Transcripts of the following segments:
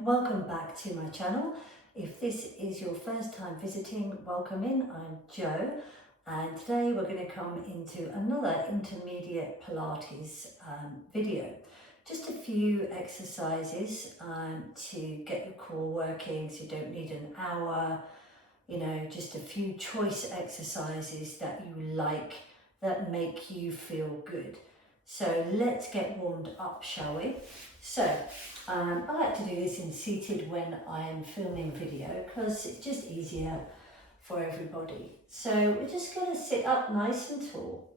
welcome back to my channel. If this is your first time visiting, welcome in. I'm Jo, and today we're going to come into another intermediate Pilates video. Just a few exercises to get your core working, so you don't need an hour, just a few choice exercises that you like, that make you feel good. So let's get warmed up, shall we? So I like to do this in seated when I'm filming video because it's just easier for everybody. So we're just going to sit up nice and tall.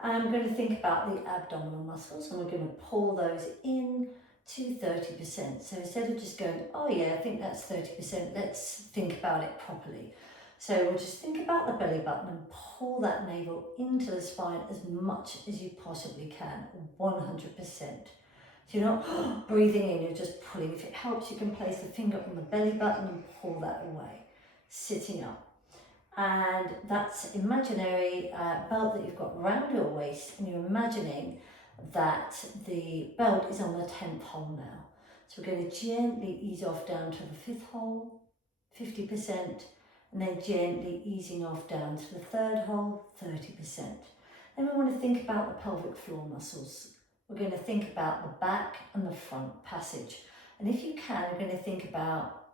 I'm going to think about the abdominal muscles and we're going to pull those in to 30%. So instead of just going, oh yeah, I think that's 30%, let's think about it properly. So we'll just think about the belly button and pull that navel into the spine as much as you possibly can, 100%. So you're not breathing in, you're just pulling. If it helps, you can place the finger on the belly button and pull that away, sitting up. And that's imaginary belt that you've got around your waist, and you're imagining that the belt is on the 10th hole now. So we're going to gently ease off down to the 5th hole, 50%, and then gently easing off down to the 3rd hole, 30%. Then we want to think about the pelvic floor muscles. We're going to think about the back and the front passage. And if you can, we're going to think about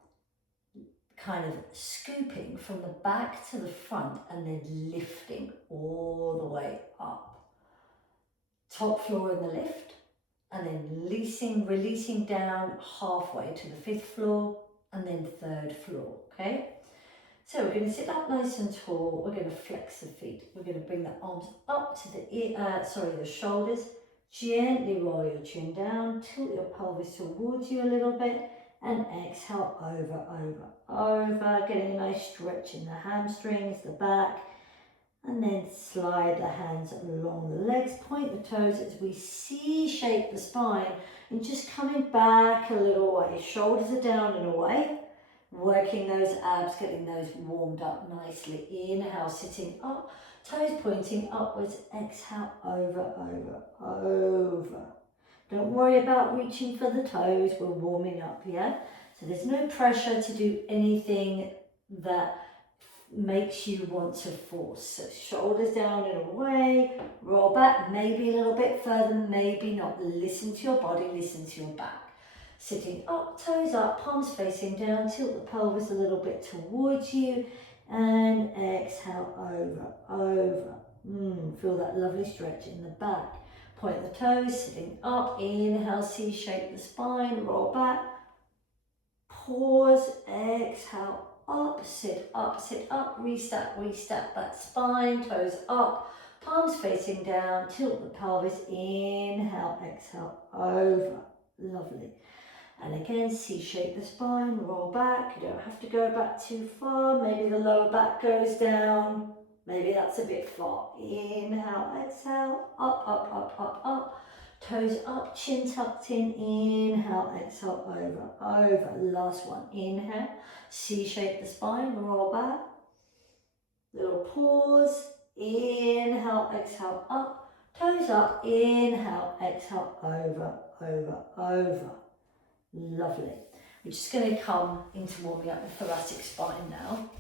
kind of scooping from the back to the front and then lifting all the way up. Top floor in the lift, and then releasing down halfway to the 5th floor and then 3rd floor, okay? So we're going to sit up nice and tall. We're going to flex the feet. We're going to bring the arms up to the shoulders. Gently roll your chin down, tilt your pelvis towards you a little bit, and exhale over, getting a nice stretch in the hamstrings, the back, and then slide the hands along the legs, point the toes as we C-shape the spine, and just coming back a little way. Shoulders are down and away, working those abs, getting those warmed up nicely. Inhale, sitting up, toes pointing upwards, exhale over. Don't worry about reaching for the toes, we're warming up, yeah? So there's no pressure to do anything that makes you want to force. So shoulders down and away, roll back, maybe a little bit further, maybe not. Listen to your body, listen to your back. Sitting up, toes up, palms facing down, tilt the pelvis a little bit towards you, and exhale over. Feel that lovely stretch in the back. Point the toes, sitting up, inhale, C-shape the spine, roll back, pause, exhale, up, sit up, restep that spine, toes up, palms facing down, tilt the pelvis, inhale, exhale, over, lovely. And again, C-shape the spine, roll back, you don't have to go back too far, maybe the lower back goes down, maybe that's a bit far. Inhale, exhale, up, toes up, chin tucked in, inhale, exhale, over. Last one, inhale, C-shape the spine, roll back, little pause, inhale, exhale, up, toes up, inhale, exhale, over. Lovely. We're just going to come into warming up the thoracic spine now.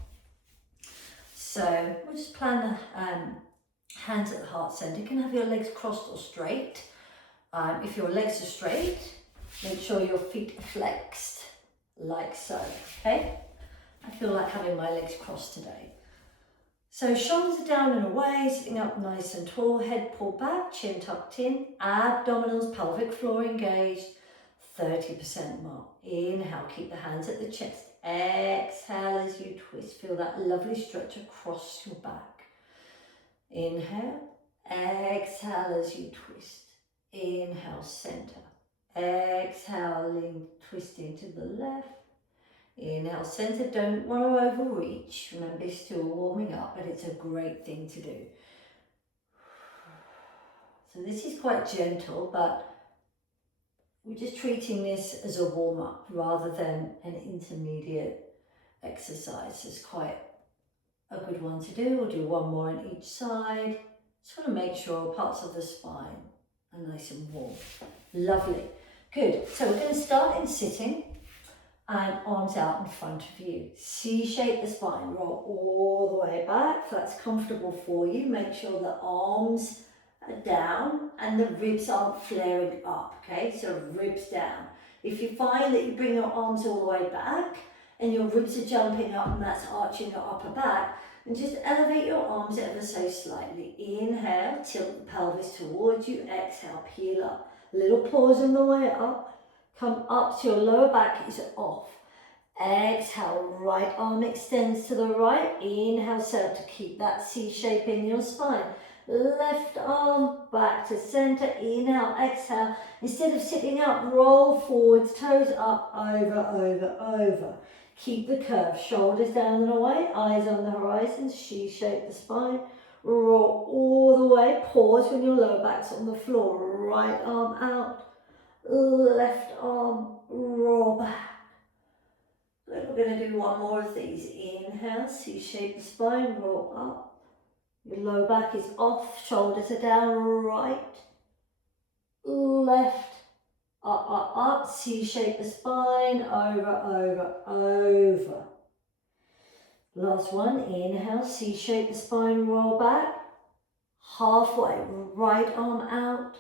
So we'll just plan the hands at the heart centre. You can have your legs crossed or straight. If your legs are straight, make sure your feet are flexed, like so, okay? I feel like having my legs crossed today. So shoulders are down and away, sitting up nice and tall, head pulled back, chin tucked in, abdominals, pelvic floor engaged, 30% mark. Inhale, keep the hands at the chest. Exhale as you twist. Feel that lovely stretch across your back. Inhale, exhale as you twist. Inhale, center. Exhaling, twisting to the left. Inhale, center. Don't want to overreach. Remember, you're still warming up, but it's a great thing to do. So this is quite gentle, but we're just treating this as a warm-up rather than an intermediate exercise. It's quite a good one to do. We'll do one more on each side. Just want to make sure parts of the spine are nice and warm. Lovely. Good. So we're going to start in sitting. and arms out in front of you. C-shape the spine, roll all the way back. If that's comfortable for you, make sure the arms are down and the ribs aren't flaring up, okay? So ribs down. If you find that you bring your arms all the way back and your ribs are jumping up and that's arching your upper back, and just elevate your arms ever so slightly. Inhale, tilt the pelvis towards you. Exhale, peel up. Little pause on the way up. Come up to your lower back is off. Exhale, right arm extends to the right. Inhale, circle to keep that C shape in your spine. Left arm back to center. Inhale, exhale. Instead of sitting up, roll forwards, toes up, over. Keep the curve, shoulders down and away, eyes on the horizon, C-shape the spine. Roll all the way, pause when your lower back's on the floor. Right arm out, left arm, roll back. Then we're going to do one more of these. Inhale, C-shape the spine, roll up. Your lower back is off, shoulders are down, right, left, up, C-shape the spine, over. Last one, inhale, C-shape the spine, roll back, halfway, right arm out,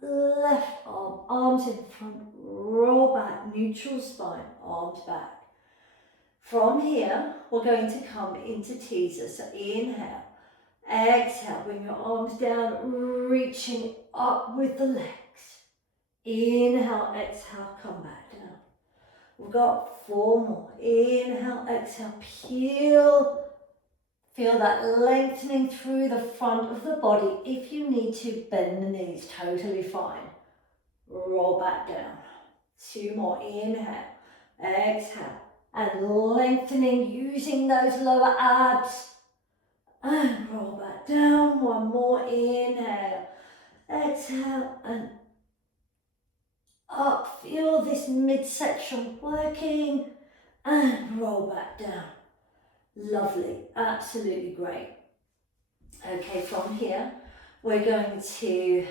left arm, arms in front, roll back, neutral spine, arms back. From here, we're going to come into teaser, so inhale, exhale, bring your arms down, reaching up with the legs. Inhale, exhale, come back down. We've got 4 more. Inhale, exhale, peel. Feel that lengthening through the front of the body. If you need to, bend the knees, totally fine. Roll back down. 2 more. Inhale, exhale, and lengthening using those lower abs. And roll back down. 1 more. Inhale, exhale, and up. Feel this midsection working. And roll back down. Lovely, absolutely great. Okay, from here, we're going to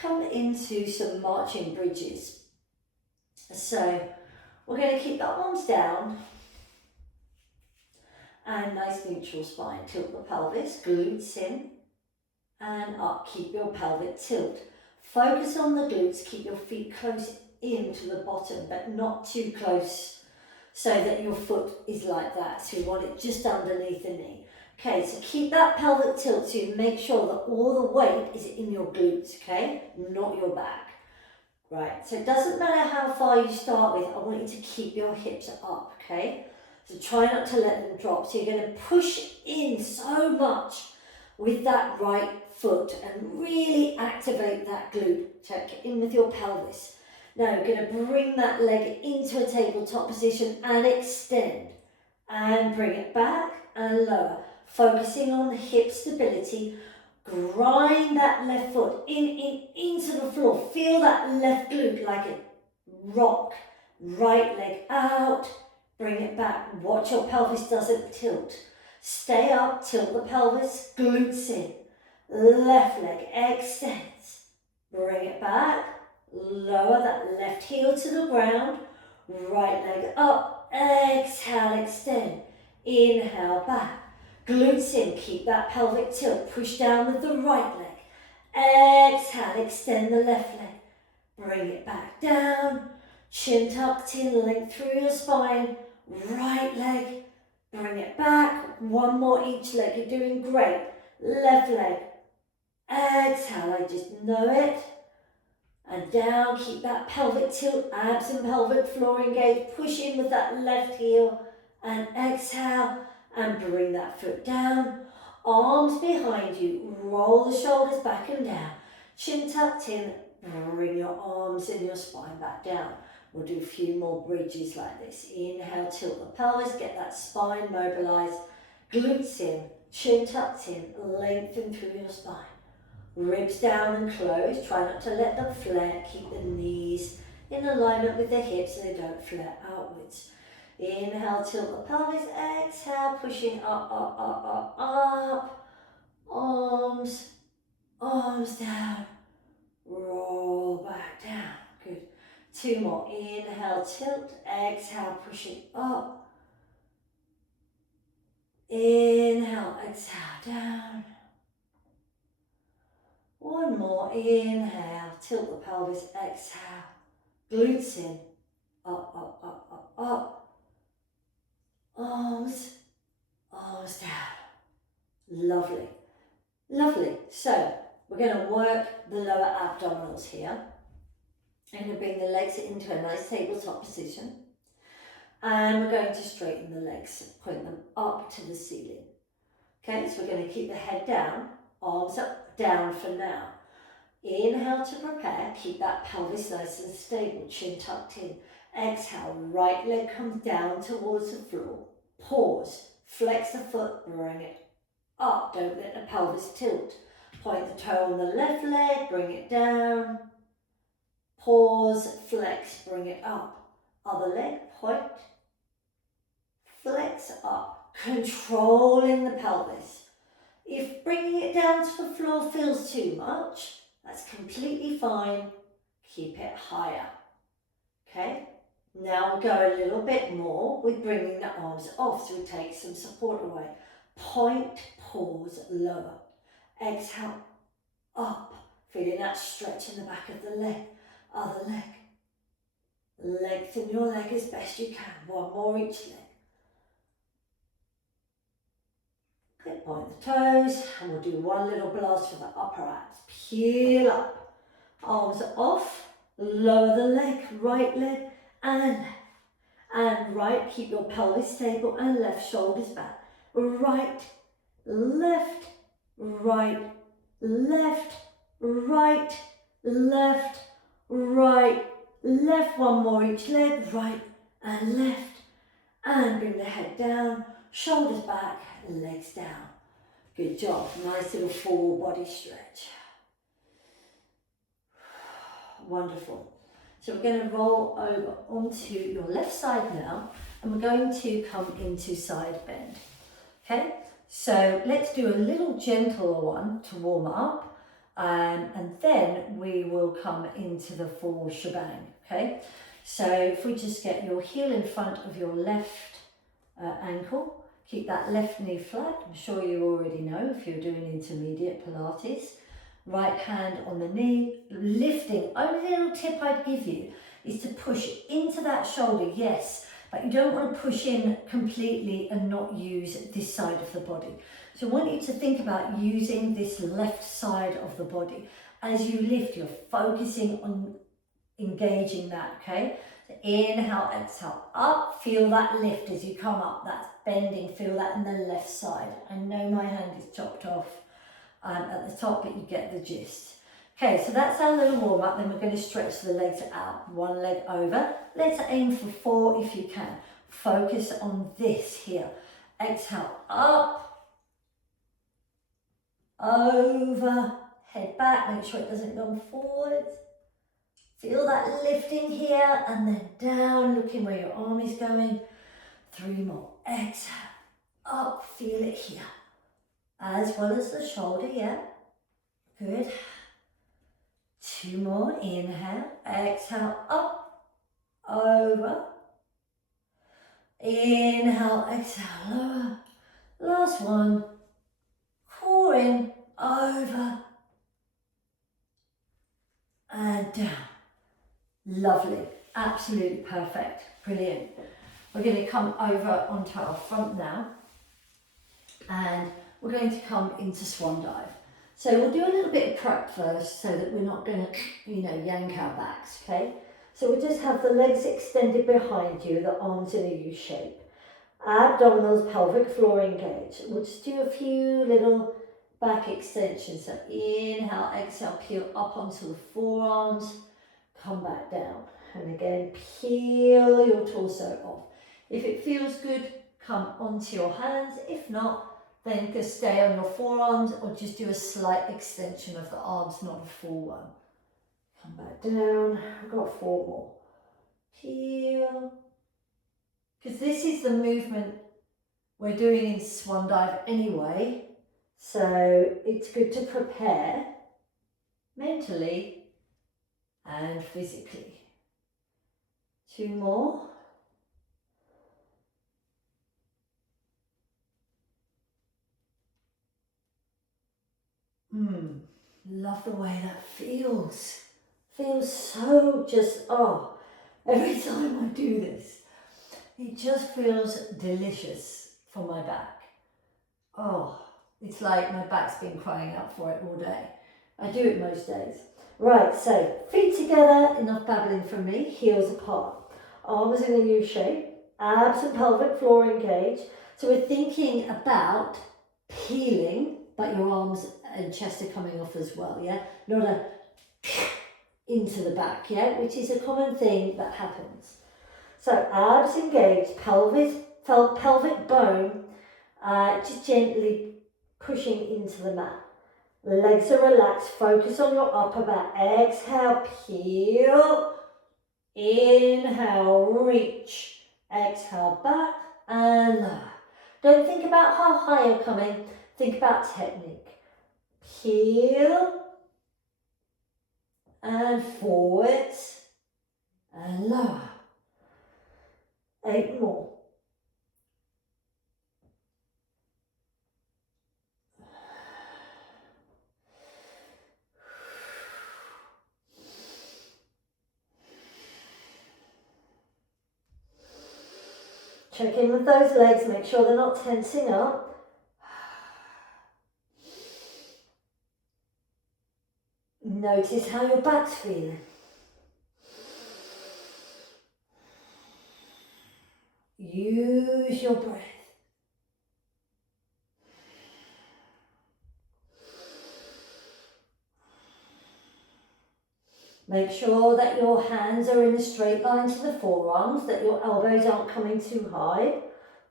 come into some marching bridges. So, we're going to keep the arms down and nice neutral spine. Tilt the pelvis, glutes in and up. Keep your pelvic tilt. Focus on the glutes, keep your feet close in to the bottom, but not too close so that your foot is like that. So you want it just underneath the knee. Okay, so keep that pelvic tilt so you make sure that all the weight is in your glutes, okay? Not your back. Right, so it doesn't matter how far you start with, I want you to keep your hips up, okay? So try not to let them drop. So you're going to push in so much with that right foot and really activate that glute. Check in with your pelvis. Now you're going to bring that leg into a tabletop position and extend. And bring it back and lower. Focusing on the hip stability. Grind that left foot into the floor. Feel that left glute like a rock. Right leg out. Bring it back. Watch your pelvis doesn't tilt. Stay up, tilt the pelvis, glutes in. Left leg extends. Bring it back. Lower that left heel to the ground. Right leg up. Exhale, extend. Inhale, back. Glutes in. Keep that pelvic tilt. Push down with the right leg. Exhale, extend the left leg. Bring it back down. Chin tucked in, length through your spine. Right leg. Bring it back. 1 more each leg. You're doing great. Left leg. Exhale, I just know it. And down, keep that pelvic tilt, abs and pelvic floor engaged. Push in with that left heel and exhale and bring that foot down. Arms behind you, roll the shoulders back and down. Chin tucked in, bring your arms and your spine back down. We'll do a few more bridges like this. Inhale, tilt the pelvis, get that spine mobilized. Glutes in, chin tucked in, lengthen through your spine. Ribs down and close. Try not to let them flare. Keep the knees in alignment with the hips so they don't flare outwards. Inhale, tilt the pelvis. Exhale, pushing up. Arms down. Roll back down. Good. 2 more. Inhale, tilt. Exhale, push it up. Inhale, exhale, down. 1 more. Inhale, tilt the pelvis. Exhale. Glutes in. Up, up, up, up, up. Arms, arms down. Lovely. Lovely. So we're going to work the lower abdominals here. I'm going to bring the legs into a nice tabletop position. And we're going to straighten the legs, point them up to the ceiling. Okay, so we're going to keep the head down, arms up, down for now. Inhale to prepare, keep that pelvis nice and stable, chin tucked in. Exhale, right leg comes down towards the floor. Pause, flex the foot, bring it up, don't let the pelvis tilt. Point the toe on the left leg, bring it down. Pause, flex, bring it up. Other leg, point, flex up, controlling the pelvis. If bringing it down to the floor feels too much, that's completely fine. Keep it higher. Okay? Now we'll go a little bit more with bringing the arms off, so we take some support away. Point, pause, lower. Exhale, up. Feeling that stretch in the back of the leg. Other leg. Lengthen your leg as best you can. 1 more each leg. Okay, point the toes, and we'll do 1 little blast for the upper abs. Peel up. Arms off. Lower the leg, right leg and left. And right, keep your pelvis stable and left shoulders back. Right, left, right, left, right, left, right, left. 1 more each leg, right and left. And bring the head down, shoulders back, legs down. Good job. Nice little full body stretch. Wonderful. So we're going to roll over onto your left side now, and we're going to come into side bend. Okay, so let's do a little gentler one to warm up, and then we will come into the full shebang. Okay, so if we just get your heel in front of your left ankle, keep that left knee flat. I'm sure you already know if you're doing intermediate Pilates. Right hand on the knee, lifting. Only little tip I'd give you is to push into that shoulder, yes, but you don't want to push in completely and not use this side of the body. So I want you to think about using this left side of the body. As you lift, you're focusing on engaging that, okay? So inhale, exhale, up, feel that lift as you come up, that's bending, feel that in the left side. I know my hand is chopped off at the top, but you get the gist. Okay, so that's our little warm up. Then we're going to stretch the legs out. 1 leg over. Let's aim for 4 if you can. Focus on this here. Exhale, up, over, head back. Make sure it doesn't go forward. Feel that lifting here and then down, looking where your arm is going. 3 more. Exhale, up, feel it here. As well as the shoulder, yeah. Good. 2 more. Inhale, exhale, up, over. Inhale, exhale, lower. Last one. Core in, over, and down. Lovely. Absolutely perfect. Brilliant. We're going to come over onto our front now, and we're going to come into swan dive. So we'll do a little bit of prep first so that we're not going to, yank our backs, okay? So we'll just have the legs extended behind you, the arms in a U shape. Abdominals, pelvic floor engaged. We'll just do a few little back extensions. So inhale, exhale, peel up onto the forearms, come back down. And again, peel your torso off. If it feels good, come onto your hands. If not, then just stay on your forearms or just do a slight extension of the arms, not a full one. Come back down. We've got 4 more. Peel. Because this is the movement we're doing in swan dive anyway. So it's good to prepare mentally and physically. 2 more. Love the way that feels. Feels so just, oh, every time I do this, it just feels delicious for my back. Oh, it's like my back's been crying out for it all day. I do it most days. Right, so feet together, enough babbling from me, heels apart. Arms in a U shape, abs and pelvic floor engaged. So we're thinking about peeling, but your arms and chest are coming off as well, yeah? Not a into the back, yeah? Which is a common thing that happens. So abs engaged, pelvic bone, just gently pushing into the mat. Legs are relaxed, focus on your upper back. Exhale, peel. Inhale, reach. Exhale, back and lower. Don't think about how high you're coming, think about technique. Peel and forwards and lower. 8 more. Check in with those legs, make sure they're not tensing up. Notice how your back's feeling. Use your breath. Make sure that your hands are in a straight line to the forearms, that your elbows aren't coming too high.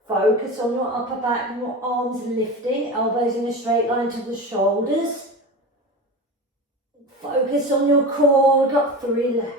Focus on your upper back and your arms lifting, elbows in a straight line to the shoulders. Focus on your core, we've got 3 left.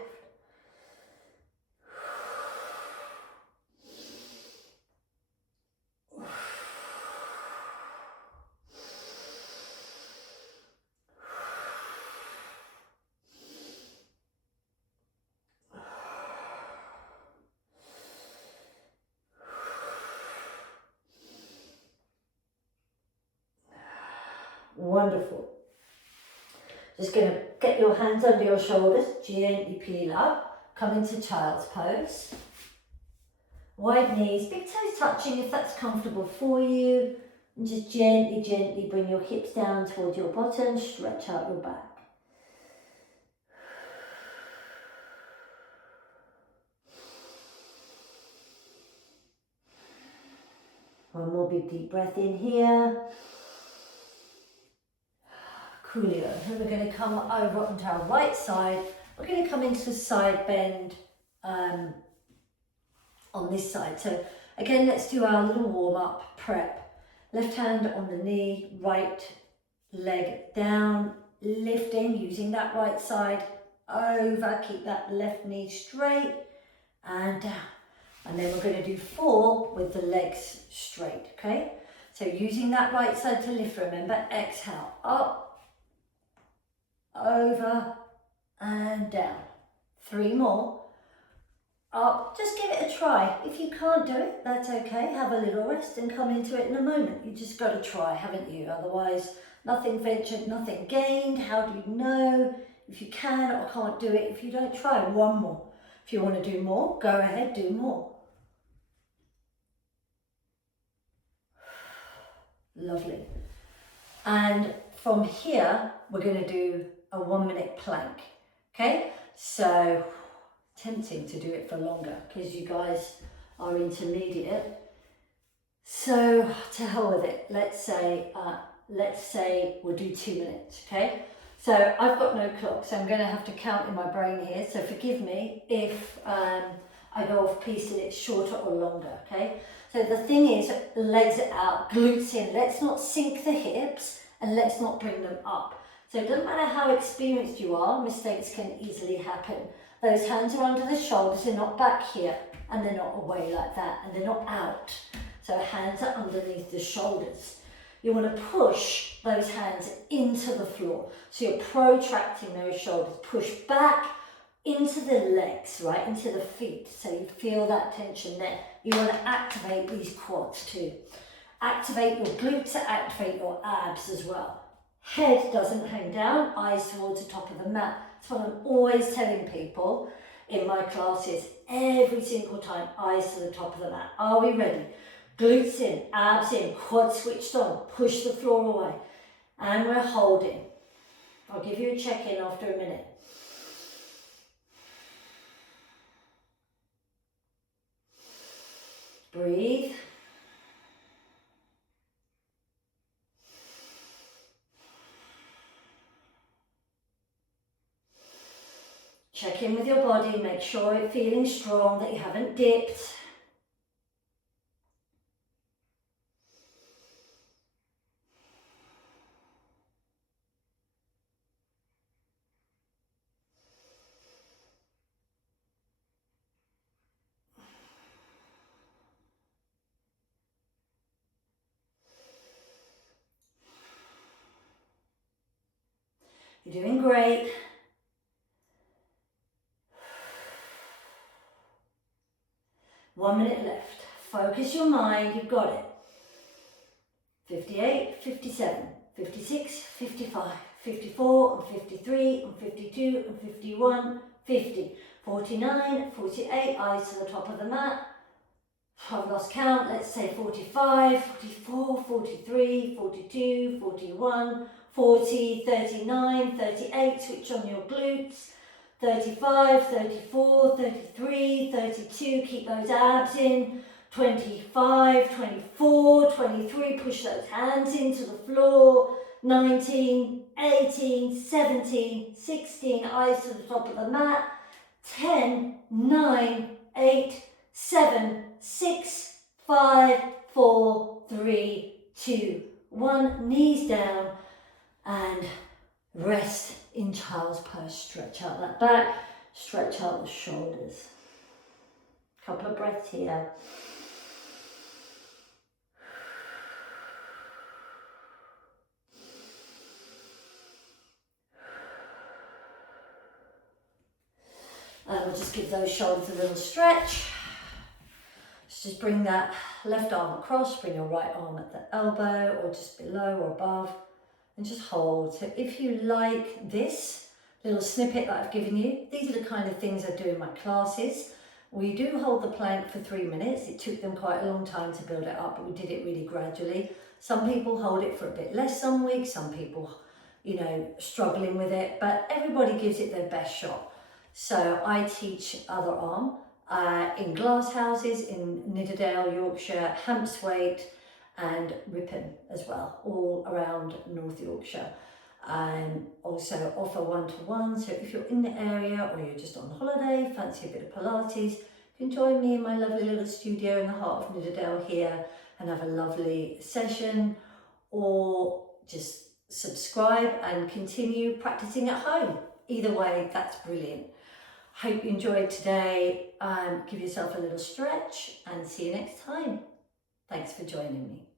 Wonderful. Just going to get your hands under your shoulders, gently peel up, come into child's pose. Wide knees, big toes touching if that's comfortable for you. And just gently, gently bring your hips down towards your bottom, stretch out your back. One more big deep breath in here. Coolio. And we're going to come over onto our right side. We're going to come into side bend on this side. So again, let's do our little warm up prep. Left hand on the knee, right leg down, lifting, using that right side over. Keep that left knee straight and down. And then we're going to do 4 with the legs straight, okay? So using that right side to lift, remember, exhale, up, over, and down. 3 more. Up, just give it a try. If you can't do it, that's okay. Have a little rest and come into it in a moment. You just got to try, haven't you? Otherwise, nothing ventured, nothing gained. How do you know if you can or can't do it if you don't try? 1 more. If you want to do more, go ahead, do more. Lovely. And from here, we're going to do a 1-minute plank. Okay, so tempting to do it for longer because you guys are intermediate. So to hell with it. Let's say we'll do 2 minutes. Okay. So I've got no clock, so I'm going to have to count in my brain here. So forgive me if I go off piece and it's shorter or longer. Okay. So the thing is, legs out, glutes in. Let's not sink the hips and let's not bring them up. So it doesn't matter how experienced you are, mistakes can easily happen. Those hands are under the shoulders, they're not back here and they're not away like that and they're not out. So hands are underneath the shoulders. You want to push those hands into the floor. So you're protracting those shoulders. Push back, into the legs, right, into the feet. So you feel that tension there. You want to activate these quads too. Activate your glutes, activate your abs as well. Head doesn't hang down, eyes towards the top of the mat. That's what I'm always telling people in my classes, every single time, eyes to the top of the mat. Are we ready? Glutes in, abs in, quads switched on, push the floor away. And we're holding. I'll give you a check-in after a minute. Breathe. Check in with your body, make sure it's feeling strong, that you haven't dipped. You're doing great. One minute left. Focus your mind, you've got it. 58, 57, 56, 55, 54, and 53, and 52, and 51, 50, 49, 48, eyes to the top of the mat. I've lost count, let's say 45, 44, 43, 42, 41, 40, 39, 38, switch on your glutes, 35, 34, 33, 32, keep those abs in, 25, 24, 23, push those hands into the floor, 19, 18, 17, 16, eyes to the top of the mat, 10, 9, 8, 7, 6, 5, 4, 3, 2, 1, knees down and rest in child's pose. Stretch out that back, stretch out the shoulders. Couple of breaths here. And we'll just give those shoulders a little stretch. Just bring that left arm across, bring your right arm at the elbow or just below or above and just hold. So if you like this little snippet that I've given you, these are the kind of things I do in my classes. We do hold the plank for 3 minutes. It took them quite a long time to build it up, but we did it really gradually. Some people hold it for a bit less some weeks, some people, struggling with it, but everybody gives it their best shot. So I teach other arm in Glasshouses in Nidderdale, Yorkshire, Hampsthwaite and Ripon as well, all around North Yorkshire. And also offer one-to-one, so if you're in the area or you're just on holiday, fancy a bit of Pilates, you can join me in my lovely little studio in the heart of Nidderdale here and have a lovely session, or just subscribe and continue practicing at home. Either way, that's brilliant. Hope you enjoyed today. Give yourself a little stretch and see you next time. Thanks for joining me.